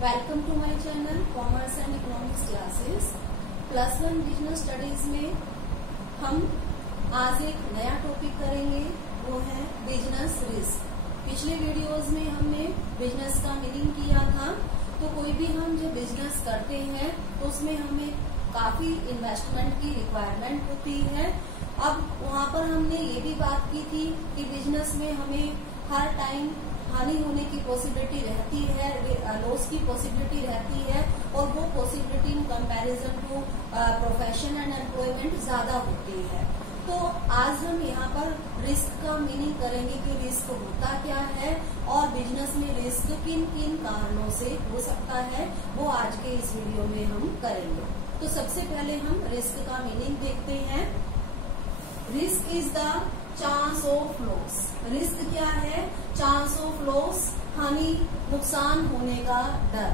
Welcome to my channel commerce and economics classes. +1 business studies में हम आज एक नया टॉपिक करेंगे, वो है बिजनेस रिस्क। पिछले वीडियोस में हमने बिजनेस का मीनिंग किया था। तो कोई भी हम जब बिजनेस करते हैं तो उसमें हमें काफी इन्वेस्टमेंट की रिक्वायरमेंट होती है। अब वहाँ पर हमने ये भी बात की थी कि बिजनेस में हमें हर टाइम हानि होने की पॉसिबिलिटी रहती है, लॉस की पॉसिबिलिटी रहती है, और वो possibility in comparison to profession and employment ज्यादा होती है। तो आज हम यहाँ पर रिस्क का मीनिंग करेंगे कि रिस्क होता क्या है और बिजनेस में रिस्क किन किन कारणों से हो सकता है, वो आज के इस वीडियो में हम करेंगे। तो सबसे पहले हम रिस्क का मीनिंग देखते हैं। Risk is the chance of loss. Risk क्या है? चांस ऑफ लॉस, हानि, नुकसान होने का डर।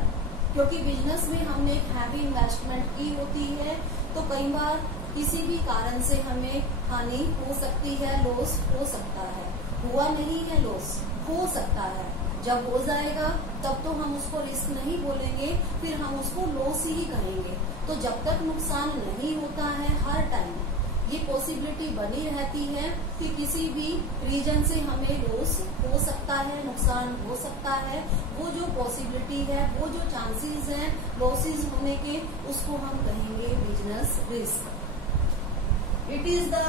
क्योंकि बिजनेस में हमने हैवी इन्वेस्टमेंट की होती है, तो कई बार किसी भी कारण से हमें हानि हो सकती है, लॉस हो सकता है। हुआ नहीं है लॉस, हो सकता है। जब हो जाएगा तब तो हम उसको रिस्क नहीं बोलेंगे, फिर हम उसको लॉस ही कहेंगे। तो जब तक नुकसान नहीं होता है, हर टाइम ये पॉसिबिलिटी बनी रहती है कि किसी भी रीजन से हमें लॉस हो सकता है, नुकसान हो सकता है। वो जो पॉसिबिलिटी है, वो जो चांसेस हैं लॉसेस होने के, उसको हम कहेंगे business risk. It is the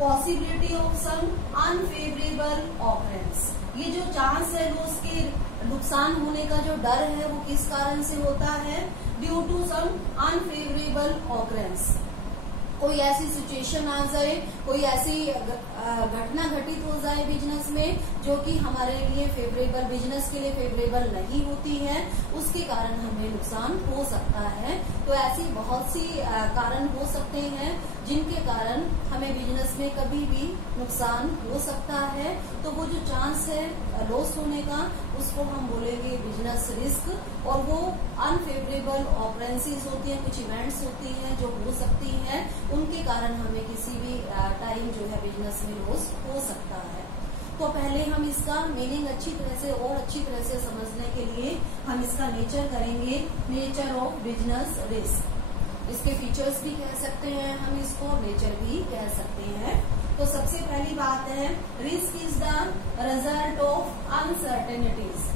possibility of some unfavourable occurrence. ये जो चांस है लॉस के, नुकसान होने का जो डर है, वो किस कारण से होता है? Due to some unfavourable occurrence. कोई ऐसी सिचुएशन आ जाए, कोई ऐसी घटना घटित हो जाए बिजनेस में जो कि हमारे लिए फेवरेबल, बिजनेस के लिए फेवरेबल नहीं होती है, उसके कारण हमें नुकसान हो सकता है। तो ऐसी बहुत सी कारण हो सकते हैं जिनके कारण हमें बिजनेस में कभी भी नुकसान हो सकता है। तो वो जो चांस है लॉस होने का, उसको हम बोलेंगे बिजनेस रिस्क। और वो अनफेवरेबल ऑकरेंसेस होती हैं, कुछ इवेंट्स होती हैं जो हो सकती हैं, उनके कारण हमें किसी भी टाइम जो है बिजनेस में लॉस हो सकता है। तो पहले हम इसका मीनिंग अच्छी तरह से और अच्छी तरह से समझने के लिए हम इसका नेचर करेंगे, नेचर ऑफ बिजनेस रिस्क। इसके फीचर्स भी कह सकते हैं हम इसको, नेचर भी कह सकते हैं। तो सबसे पहली बात है, risk is the result of uncertainties.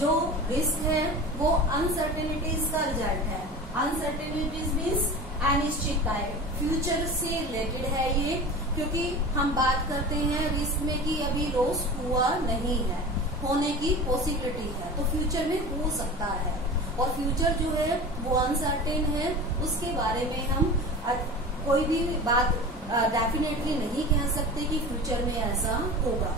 जो रिस्क है वो अनसर्टेनिटीज का रिजल्ट है। अनसर्टेनिटीज मीन्स अनिश्चितताएं, फ्यूचर से रिलेटेड है ये। क्योंकि हम बात करते हैं रिस्क में कि अभी लॉस हुआ नहीं है, होने की पॉसिबिलिटी है, तो फ्यूचर में हो सकता है। और फ्यूचर जो है वो अनसर्टेन है, उसके बारे में हम कोई भी बात डेफिनेटली नहीं कह सकते कि फ्यूचर में ऐसा होगा।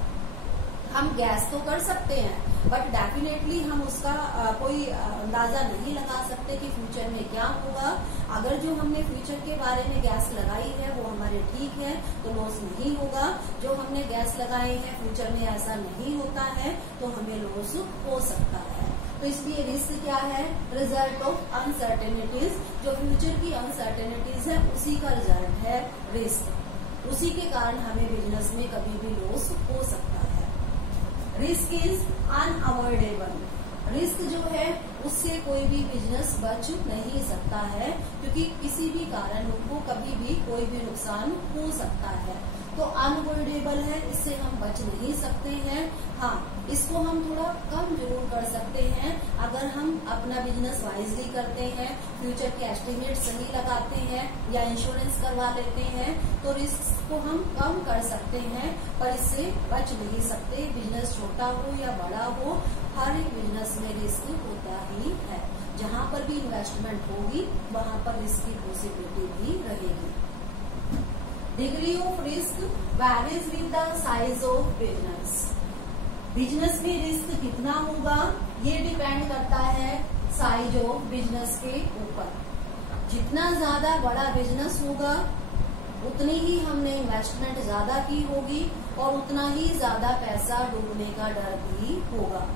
हम गैस तो कर सकते हैं, बट डेफिनेटली हम उसका कोई अंदाजा नहीं लगा सकते कि फ्यूचर में क्या होगा। अगर जो हमने फ्यूचर के बारे में गैस लगाई है वो हमारे ठीक है तो लॉस नहीं होगा। जो हमने गैस लगाई है फ्यूचर में ऐसा नहीं होता है तो हमें लॉस हो सकता है। तो इसलिए रिस्क क्या है? Result of uncertainties. जो फ्यूचर की अनसर्टेनिटीज है उसी का रिजल्ट है रिस्क। उसी के कारण हमें बिजनेस में कभी भी लॉस हो सकता है। Risk is unavoidable. रिस्क जो है उससे कोई भी बिजनेस बच नहीं सकता है, क्योंकि किसी भी कारण उनको कभी भी कोई भी नुकसान हो सकता है। तो अनअवॉइडेबल है, इससे हम बच नहीं सकते हैं। हाँ, इसको हम थोड़ा कम जरूर कर सकते हैं अगर हम अपना बिजनेस वाइजली करते हैं, फ्यूचर के एस्टिमेट सही लगाते हैं या इंश्योरेंस करवा लेते हैं, तो रिस्क को हम कम कर सकते हैं, पर इससे बच नहीं सकते। बिजनेस छोटा हो या बड़ा हो, हर एक बिजनेस में रिस्क होता ही है। जहाँ पर भी इन्वेस्टमेंट होगी वहाँ पर रिस्क की पॉसिबिलिटी भी रहेगी। Degree of risk varies with the size of business. Business में रिस्क कितना होगा ये डिपेंड करता है साइज ऑफ बिजनेस के ऊपर। जितना ज्यादा बड़ा बिजनेस होगा उतनी ही हमने इन्वेस्टमेंट ज्यादा की होगी और उतना ही ज्यादा पैसा डूबने का डर भी होगा।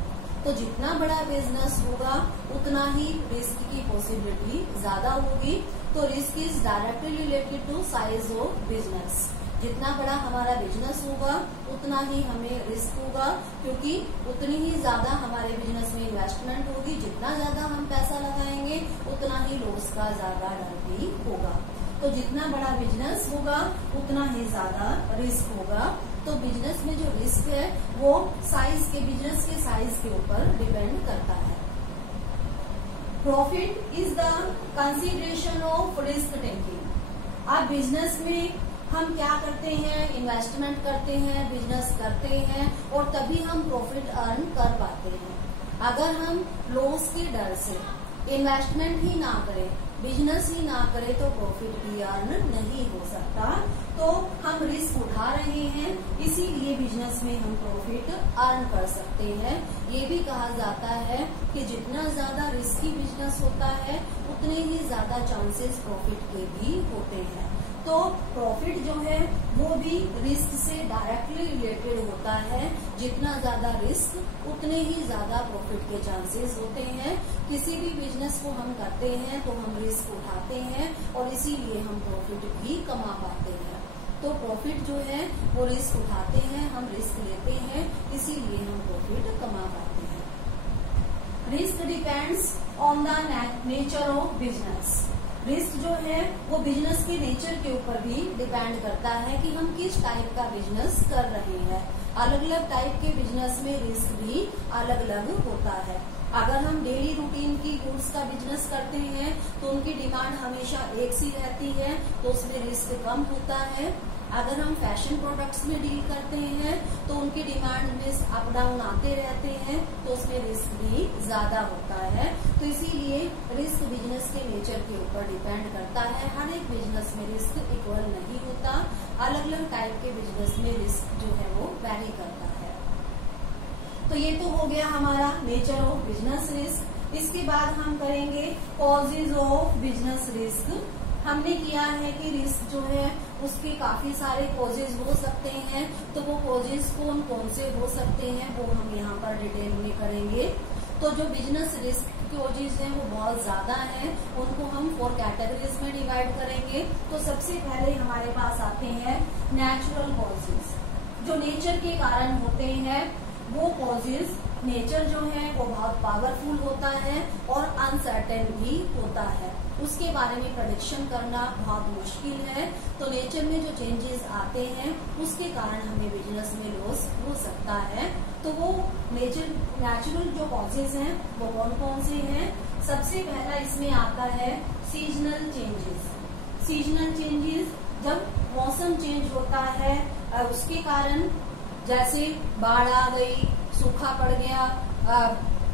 तो जितना बड़ा बिजनेस होगा उतना ही रिस्क की पॉसिबिलिटी ज्यादा होगी। तो risk is directly related to size of business. जितना बड़ा हमारा बिजनेस होगा उतना ही हमें रिस्क होगा, क्योंकि उतनी ही ज्यादा हमारे बिजनेस में इन्वेस्टमेंट होगी। जितना ज्यादा हम पैसा लगाएंगे उतना ही लॉस का ज्यादा डर भी होगा। तो जितना बड़ा बिजनेस होगा उतना ही ज्यादा रिस्क होगा। तो बिजनेस में जो रिस्क है वो बिजनेस के साइज के ऊपर डिपेंड करता है। Profit is the consideration of risk taking. अब बिजनेस में हम क्या करते हैं, इन्वेस्टमेंट करते हैं, बिजनेस करते हैं और तभी हम प्रॉफिट अर्न कर पाते हैं। अगर हम लॉस के डर से इन्वेस्टमेंट ही ना करें, बिजनेस ही ना करें तो प्रॉफिट भी अर्न नहीं हो सकता। तो हम रिस्क उठा रहे हैं, इसीलिए बिजनेस में हम प्रॉफिट अर्न कर सकते हैं। ये भी कहा जाता है कि जितना ज्यादा रिस्की बिजनेस होता है उतने ही ज्यादा चांसेस प्रॉफिट के भी होते हैं। तो प्रॉफिट जो है वो भी रिस्क से डायरेक्टली रिलेटेड होता है। जितना ज्यादा रिस्क उतने ही ज्यादा प्रॉफिट के चांसेस होते हैं। किसी भी बिजनेस को हम करते हैं तो हम रिस्क उठाते हैं और इसीलिए हम प्रॉफिट भी कमा पाते हैं। तो प्रॉफिट जो है वो रिस्क उठाते हैं, हम रिस्क लेते हैं, इसीलिए हम प्रॉफिट कमा पाते हैं। Risk depends on the nature of business. Risk जो है वो बिजनेस के नेचर के ऊपर भी डिपेंड करता है कि हम किस टाइप का बिजनेस कर रहे हैं। अलग अलग टाइप के बिजनेस में रिस्क भी अलग अलग होता है। अगर हम डेली रूटीन की गुड्स का बिजनेस करते हैं तो उनकी डिमांड हमेशा एक सी रहती है, तो उसमें रिस्क कम होता है। अगर हम फैशन प्रोडक्ट्स में डील करते हैं तो उनकी डिमांड में अप डाउन आते रहते हैं, तो उसमें रिस्क भी ज्यादा होता है। तो इसीलिए रिस्क बिजनेस के नेचर के ऊपर डिपेंड करता है। हर एक बिजनेस में रिस्क इक्वल नहीं होता। अलग अलग टाइप के बिजनेस में रिस्क जो है वो वैरी करता है। तो ये तो हो गया हमारा नेचर ऑफ बिजनेस रिस्क। इसके बाद हम करेंगे कॉजेज ऑफ बिजनेस रिस्क। हमने किया है कि रिस्क जो है उसके काफी सारे कॉजेज हो सकते हैं, तो वो कॉजेज कौन कौन से हो सकते हैं वो हम यहाँ पर डिटेल में करेंगे। तो जो बिजनेस रिस्क कॉजेज हैं वो बहुत ज्यादा हैं, उनको हम 4 कैटेगरीज में डिवाइड करेंगे। तो सबसे पहले हमारे पास आते हैं नेचुरल कॉजेज। जो नेचर के कारण होते हैं वो कॉजेज, नेचर जो है वो बहुत पावरफुल होता है और अनसर्टेन भी होता है। उसके बारे में प्रेडिक्शन करना बहुत मुश्किल है। तो नेचर में जो चेंजेस आते हैं उसके कारण हमें बिजनेस में लॉस हो सकता है। तो वो नेचुरल जो कॉजेज हैं वो कौन कौन से हैं। सबसे पहला इसमें आता है सीजनल चेंजेस। सीजनल चेंजेस जब मौसम चेंज होता है उसके कारण, जैसे बाढ़ आ गई, सूखा पड़ गया,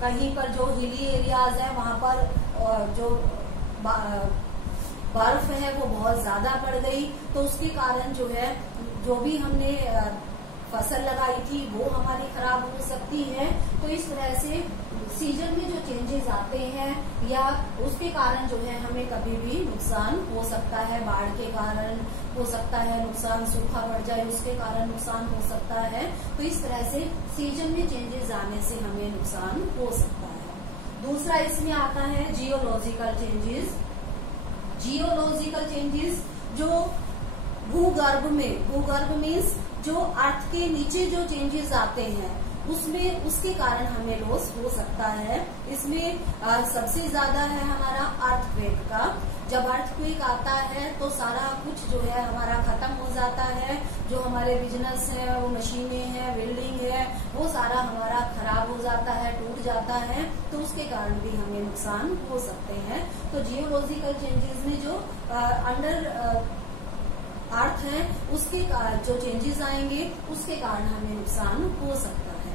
कहीं पर जो हिली एरियाज है वहां पर जो बर्फ है वो बहुत ज्यादा पड़ गई, तो उसके कारण जो है जो भी हमने फसल लगाई थी वो हमारी खराब हो सकती है। तो इस तरह से सीजन में जो चेंजेस आते हैं या उसके कारण जो है हमें कभी भी नुकसान हो सकता है। बाढ़ के कारण हो सकता है नुकसान, सूखा पड़ जाए उसके कारण नुकसान हो सकता है। तो इस तरह से सीजन में चेंजेस आने से हमें नुकसान हो सकता है। दूसरा इसमें आता है जियोलॉजिकल चेंजेस। जियोलॉजिकल चेंजेस जो भूगर्भ मीन्स जो अर्थ के नीचे जो चेंजेस आते हैं उसमें, उसके कारण हमें लॉस हो सकता है। इसमें सबसे ज्यादा है हमारा अर्थक्वेक का। जब अर्थक्वेक आता है तो सारा कुछ जो है हमारा खत्म हो जाता है। जो हमारे बिजनेस है, वो मशीनें हैं, बिल्डिंग है, वो सारा हमारा खराब हो जाता है, टूट जाता है। तो उसके कारण भी हमें नुकसान हो सकते हैं। तो जियोलॉजिकल चेंजेस में जो अंडर अर्थ है उसके जो चेंजेस आएंगे उसके कारण हमें नुकसान हो सकता है।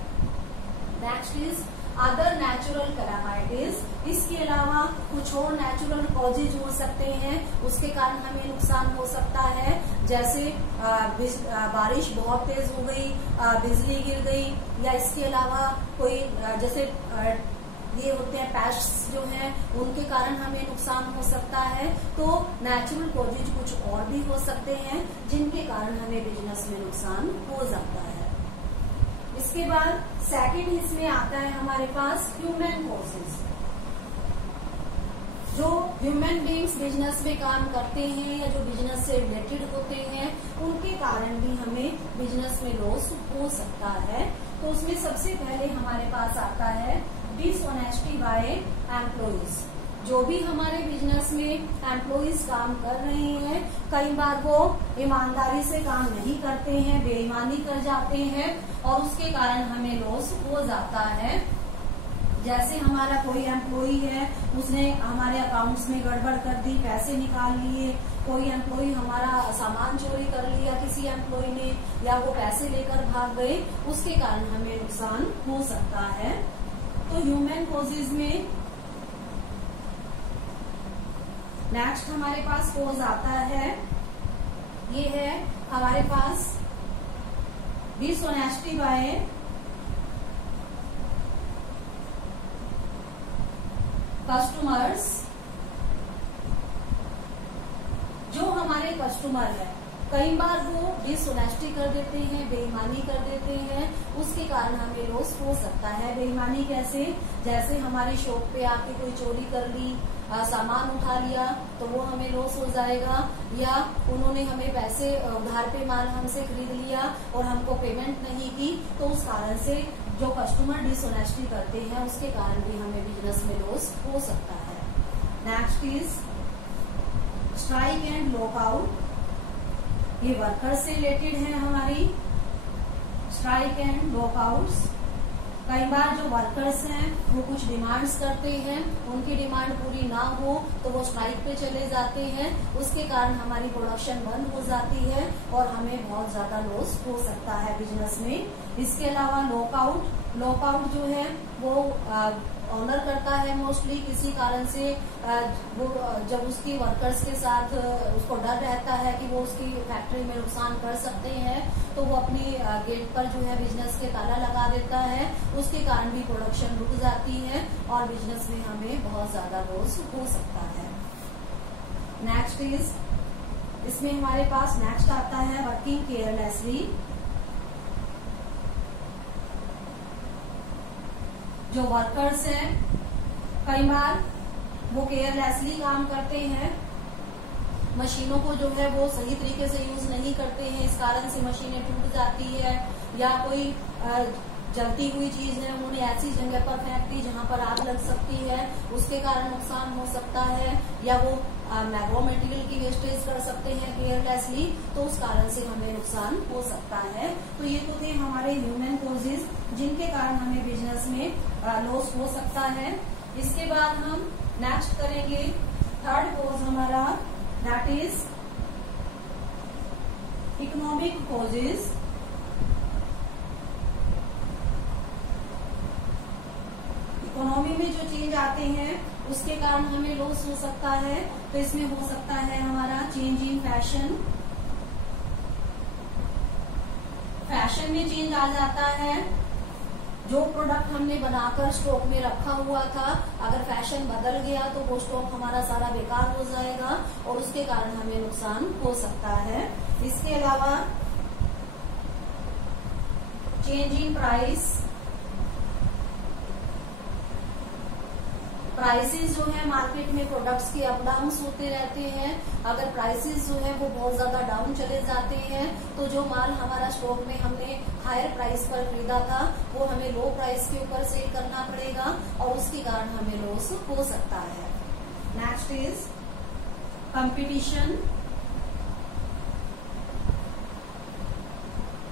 Next is other natural calamities. इसके अलावा कुछ और नेचुरल कॉजेज हो सकते हैं, उसके कारण हमें नुकसान हो सकता है। जैसे बारिश बहुत तेज हो गई, बिजली गिर गई, या इसके अलावा कोई जैसे ये होते हैं पेस्ट्स जो हैं उनके कारण हमें नुकसान हो सकता है। तो नेचुरल कॉजेज कुछ और भी हो सकते हैं जिनके कारण हमें बिजनेस में नुकसान हो जाता है। इसके बाद सेकंड इसमें आता है हमारे पास ह्यूमन कॉजेज। जो ह्यूमन बींग्स बिजनेस में काम करते हैं या जो बिजनेस से रिलेटेड होते हैं उनके कारण भी हमें बिजनेस में लॉस हो सकता है। तो उसमें सबसे पहले हमारे पास आता है डिसऑनेस्टी बाय एम्प्लॉइज। जो भी हमारे बिजनेस में एम्प्लॉइज काम कर रहे हैं, कई बार वो ईमानदारी से काम नहीं करते हैं, बेईमानी कर जाते हैं और उसके कारण हमें लॉस हो जाता है। जैसे हमारा कोई एम्प्लॉई है, उसने हमारे अकाउंट्स में गड़बड़ कर दी, पैसे निकाल लिए, कोई एम्प्लॉई हमारा सामान चोरी कर लिया किसी एम्प्लॉई ने, या वो पैसे लेकर भाग गए, उसके कारण हमें नुकसान हो सकता है। तो ह्यूमन कॉजेज में नेक्स्ट हमारे पास कॉज आता है, ये है हमारे पास डिसऑनेस्टी बाय कस्टमर्स। जो हमारे कस्टमर है, कई बार वो डिसऑनेस्टी कर देते हैं, बेईमानी कर देते हैं, उसके कारण हमें लॉस हो सकता है। बेईमानी कैसे? जैसे हमारी शॉप पे आके कोई चोरी कर ली, सामान उठा लिया, तो वो हमें लॉस हो जाएगा। या उन्होंने हमें पैसे उधार पे माल हमसे खरीद लिया और हमको पेमेंट नहीं की, तो उस कारण से जो कस्टमर डिसऑनेस्टी करते हैं उसके कारण भी हमें बिजनेस में लॉस हो सकता है। Next is strike and lockout. ये वर्कर से रिलेटेड है हमारी स्ट्राइक एंड लॉकआउट्स। कई बार जो वर्कर्स हैं वो कुछ डिमांड्स करते हैं, उनकी डिमांड पूरी ना हो तो वो स्ट्राइक पे चले जाते हैं, उसके कारण हमारी प्रोडक्शन बंद हो जाती है और हमें बहुत ज्यादा लॉस हो सकता है बिजनेस में। इसके अलावा लॉकआउट जो है वो ऑनर करता है मोस्टली, किसी कारण से वो जब उसकी वर्कर्स के साथ उसको डर रहता है कि वो उसकी फैक्ट्री में नुकसान कर सकते हैं, तो वो अपनी गेट पर जो है बिजनेस के ताला लगा देता है, उसके कारण भी प्रोडक्शन रुक जाती है और बिजनेस में हमें बहुत ज्यादा लॉस हो सकता है। नेक्स्ट इज, इसमें हमारे पास नेक्स्ट आता है वर्किंग केयरलेसली। जो वर्कर्स हैं, कई बार वो केयरलेसली काम करते हैं, मशीनों को जो है वो सही तरीके से यूज नहीं करते हैं, इस कारण से मशीनें टूट जाती है, या कोई जलती हुई चीज है उन्होंने ऐसी जगह पर फेंक दी जहां पर आग लग सकती है, उसके कारण नुकसान हो सकता है, या वो रॉ मटेरियल की वेस्टेज कर सकते हैं केयरलेसली, तो उस कारण से हमें नुकसान हो सकता है। तो ये तो थे हमारे ह्यूमन कॉजेज जिनके कारण हमें बिजनेस में लॉस हो सकता है। इसके बाद हम नेक्स्ट करेंगे थर्ड कॉज हमारा, that is economic causes. Economy में जो चेंज आते हैं उसके कारण हमें लॉस हो सकता है। तो इसमें हो सकता है हमारा चेंज इन फैशन, फैशन में चेंज आ जाता है। जो प्रोडक्ट हमने बनाकर स्टॉक में रखा हुआ था, अगर फैशन बदल गया तो वो स्टॉक हमारा सारा बेकार हो जाएगा और उसके कारण हमें नुकसान हो सकता है। इसके अलावा चेंज इन प्राइस, प्राइसेस जो है मार्केट में प्रोडक्ट्स के अप डाउन होते रहते हैं। अगर प्राइसेस जो है वो बहुत ज्यादा डाउन चले जाते हैं तो जो माल हमारा स्टॉक में हमने हायर प्राइस पर खरीदा था वो हमें लो प्राइस के ऊपर सेल करना पड़ेगा और उसके कारण हमें लॉस हो सकता है। Next is competition.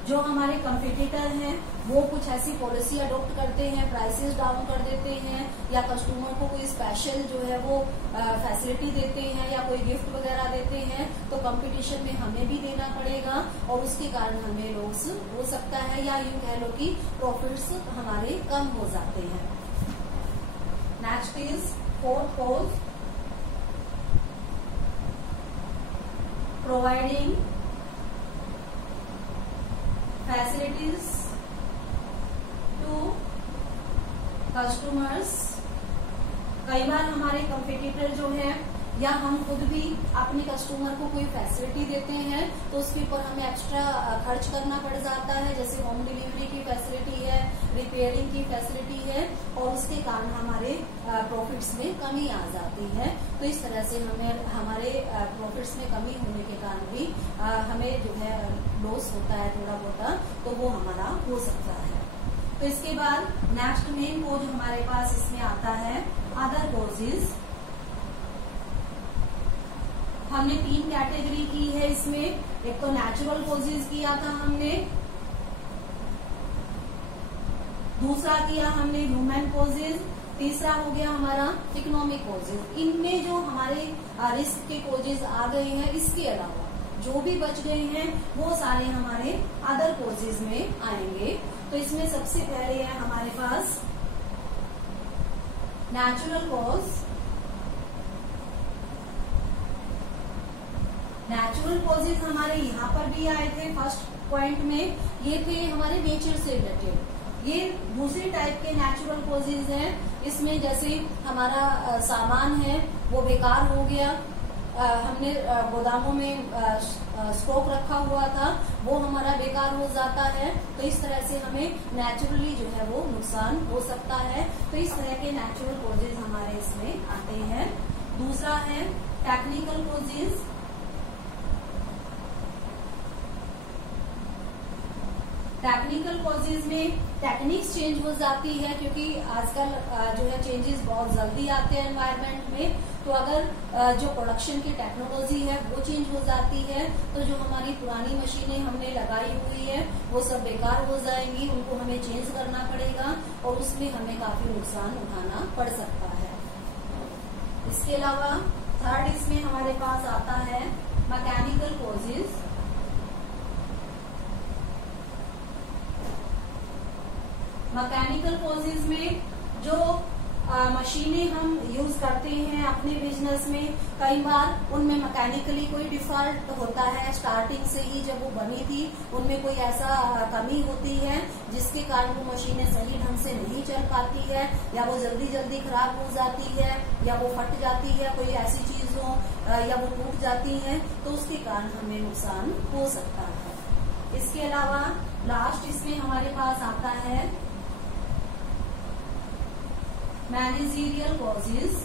जो हमारे कंपटीटर हैं वो कुछ ऐसी पॉलिसी अडॉप्ट करते हैं, प्राइसेस डाउन कर देते हैं, या कस्टमर को कोई स्पेशल जो है वो फैसिलिटी देते हैं या कोई गिफ्ट वगैरह देते हैं, तो कंपटीशन में हमें भी देना पड़ेगा और उसके कारण हमें लॉस हो सकता है, या यूं कह लो कि प्रॉफिट्स हमारे कम हो जाते हैं। Next is fourth cause, providing facilities to customers. कई बार हमारे कंपटीटर जो है या हम खुद भी अपने कस्टमर को कोई फैसिलिटी देते हैं तो उसके ऊपर हमें एक्स्ट्रा खर्च करना पड़ जाता है, जैसे होम डिलीवरी की फैसिलिटी है, रिपेयर रिपेयरिंग की फैसिलिटी है और उसके कारण हमारे प्रॉफिट्स में कमी आ जाती है। तो इस तरह से हमें हमारे प्रॉफिट्स में कमी होने के कारण भी हमें जो है लॉस होता है थोड़ा बहुत, तो वो हमारा हो सकता है। तो इसके बाद नेक्स्ट मेन कोज हमारे पास इसमें आता है अदर कोजेज। हमने 3 कैटेगरी की है इसमें। एक तो नेचुरल कोजेज किया था हमने, दूसरा किया हमने ह्यूमन कोजेज, तीसरा हो गया हमारा इकोनॉमिक कोजेज। इनमें जो हमारे रिस्क के कोजेज आ गए हैं, इसके अलावा जो भी बच गए हैं वो सारे हमारे अदर कोजेज में आएंगे। तो इसमें सबसे पहले है हमारे पास नेचुरल कॉज। नेचुरल कॉजेज हमारे यहाँ पर भी आए थे फर्स्ट पॉइंट में, ये थे हमारे नेचर से रिलेटेड। ये दूसरी टाइप के नेचुरल कॉजेज हैं। इसमें जैसे हमारा सामान है वो बेकार हो गया, हमने गोदामों में स्टॉक रखा हुआ था, वो हमारा बेकार हो जाता है। तो इस तरह से हमें नेचुरली जो है वो नुकसान हो सकता है। तो इस तरह के नेचुरल कॉजेज हमारे इसमें आते हैं। दूसरा है टेक्निकल कॉजेज। टेक्निकल कॉजेज में टेक्निक्स चेंज हो जाती है, क्योंकि आजकल जो है चेंजेस बहुत जल्दी आते हैं एनवायरनमेंट में। तो अगर जो प्रोडक्शन की टेक्नोलॉजी है वो चेंज हो जाती है, तो जो हमारी पुरानी मशीनें हमने लगाई हुई है वो सब बेकार हो जाएंगी, उनको हमें चेंज करना पड़ेगा और उसमें हमें काफी नुकसान उठाना पड़ सकता है। इसके अलावा थर्ड इसमें हमारे पास आता है मैकेनिकल कॉजेज। मैकेनिकल कॉजेज में जो मशीनें हम यूज करते हैं अपने बिजनेस में, कई बार उनमें मैकेनिकली कोई डिफॉल्ट होता है। स्टार्टिंग से ही जब वो बनी थी उनमें कोई ऐसा कमी होती है जिसके कारण वो मशीनें सही ढंग से नहीं चल पाती है, या वो जल्दी जल्दी खराब हो जाती है, या वो फट जाती है, कोई ऐसी चीज हो, या वो टूट जाती है, तो उसके कारण हमें नुकसान हो सकता है। इसके अलावा लास्ट इसमें हमारे पास आता है मैनेजरियल कॉजेज।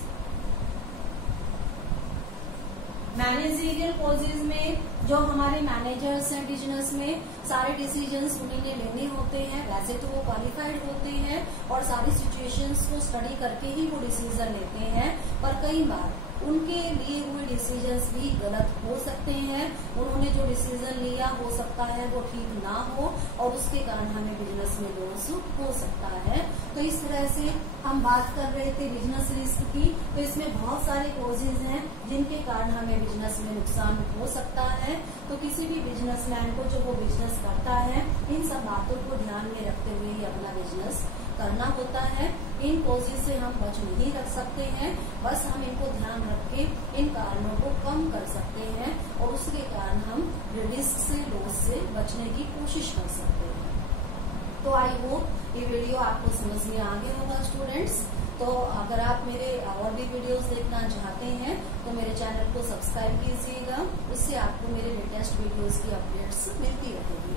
मैनेजरियल कॉजेज में जो हमारे मैनेजर्स हैं बिजनेस में, सारे डिसीजंस उन्हें लेने होते हैं। वैसे तो वो क्वालिफाइड होते हैं और सारी सिचुएशंस को स्टडी करके ही वो डिसीजन लेते हैं, पर कई बार उनके लिए हुए डिसीजंस भी गलत हो सकते हैं। उन्होंने जो डिसीजन लिया हो सकता है वो ठीक ना हो और उसके कारण हमें बिजनेस में लॉस हो सकता है। तो इस तरह से हम बात कर रहे थे बिजनेस रिस्क की। तो इसमें बहुत सारे कॉजेज हैं जिनके कारण हमें बिजनेस में नुकसान हो सकता है। तो किसी भी बिजनेसमैन को जो वो बिजनेस करता है, इन सब बातों को ध्यान में रखते हुए ही अपना बिजनेस करना होता है। इन कॉजेज से हम बच नहीं रख सकते हैं, बस हम इनको ध्यान रख के इन कारणों को कम कर सकते हैं और उसके कारण हम रिस्क से, लॉस से बचने की कोशिश कर सकते हैं। तो आई होप ये वीडियो आपको समझ में आ गया होगा स्टूडेंट्स। तो अगर आप मेरे और भी वीडियोस देखना चाहते हैं तो मेरे चैनल को सब्सक्राइब कीजिएगा, उससे आपको मेरे लेटेस्ट वीडियोस की अपडेट्स मिलती रहेगी।